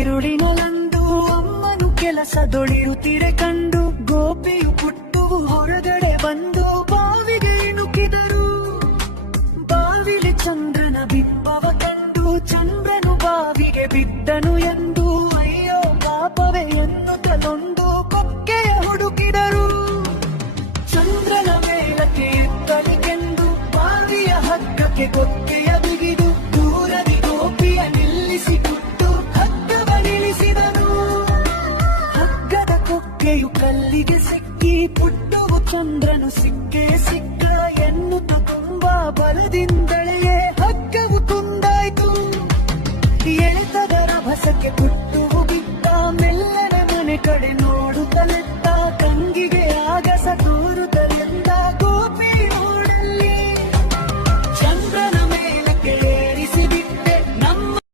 ಇರುಳಿನಲಂದು ಅಮ್ಮನು ಕೆಲಸದೊಳಿಯುತ್ತಿರೆ ಕಂಡು ಗೋಪಿಯು ಪುಟ್ಟುವು ಹೊರಗಡೆ ಬಂದು ಬಾವಿಗೆ ಇಣುಕಿದರು. ಬಾವಿಲಿ ಚಂದ್ರನ ಬಿಂಬವ ಕಂಡು ಚಂದ್ರನು ಬಾವಿಗೆ ಬಿದ್ದನು ಎಂದು ಅಯ್ಯೋ ಪಾಪವೇ ಎನ್ನುತ್ತಲೊಂದು ಕೊಕ್ಕೆಯ ಹುಡುಕಿದರು. ಚಂದ್ರನ ಮೇಲಕ್ಕೆ ಎತ್ತಲಿಗೆಂದು ಬಾವಿಯ ಹಗ್ಗಕ್ಕೆ ಕೊಕ್ಕೆಯ ಬಿಗಿದು ದೂರದಿ ಗೋಪಿಯ ನಿಲ್ಲಿಸಿ ಕೊಟ್ಟು ಹಗ್ಗವನಿಳಿಸಿದನು. ಹಗ್ಗದ ಕೊಕ್ಕೆಯು ಕಲ್ಲಿಗೆ ಸಿಕ್ಕಿ ಪುಟ್ಟುವು ಚಂದ್ರನು ಸಿಕ್ಕೇ ಸಿಕ್ಕ ಎನ್ನುತ್ತ ತುಂಬಾ ಬಲದಿಂದಳೆಯೇ ಹಗ್ಗವು ತುಂಡಾಯ್ತು. ಎಳೆತದ ರಭಸಕ್ಕೆ ಪುಟ್ಟುವು ಬಿದ್ದ ಮೆಲ್ಲನೆ ಮನೆ ಕಡೆ